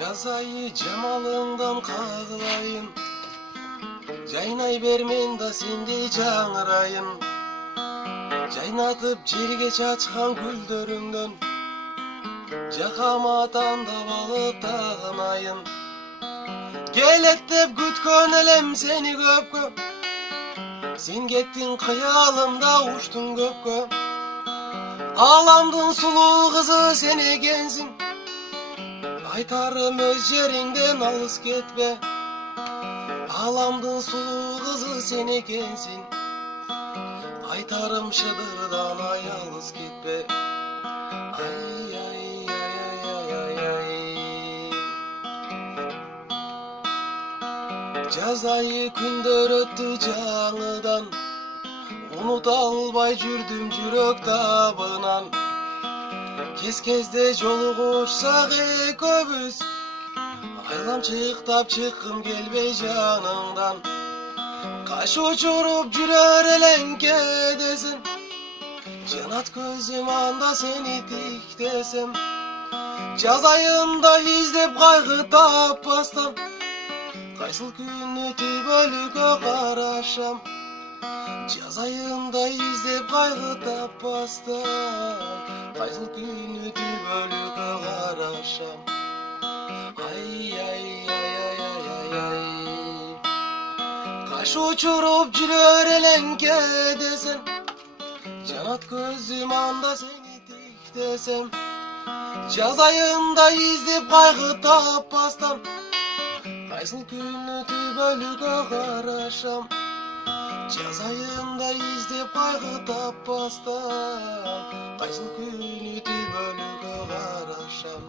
Жазайы жамалыңдан қағылайын, жайнай бермен да сендей жаңырайын. Жайнатып жерге чачқан гүлдөрүңдөн, жакама тандап алып тагынайын. Келет деп күткөн элем сени көпкө, сен кеттиң кыялымда учтуң көпкө. Аламдын сулуу кызы сен экенсиң, айтарым өз жериңден алыс кетпе. Аламдын сулуу кызы сен экенсиң, айтарым шыдырдан алыс кетпе. Ай ай ай ай ай ай. Жаз айы күндөр өттү жаңыдан, унута албай жүрдүм жүрөк табынан. Кез-кезде жолугушсак экөөбүз, айламчыктап чыккым келбей жаныңдан. Каш учуруп жүрөр элең кедесин, жанат көзүм анда сени тиктесем. Жаз айында издеп кайгы таппастан, кайсыл күн өтүп өлүккө карашам. Жаз айында издеп кайгы таппастан, кайсыл күн өтүп өлүккө карашам. Ай ай ай ай ай ай. Каш учуруп жүрөр элең кедесин, жанат көзүм анда сени тиктесем. Жаз айында издеп кайгы таппастан, кайсыл күн өтүп өлүккө карашам. Жаз айында издеп кайгы таппастан, кайсыл күн өтүп өлүккө карашам.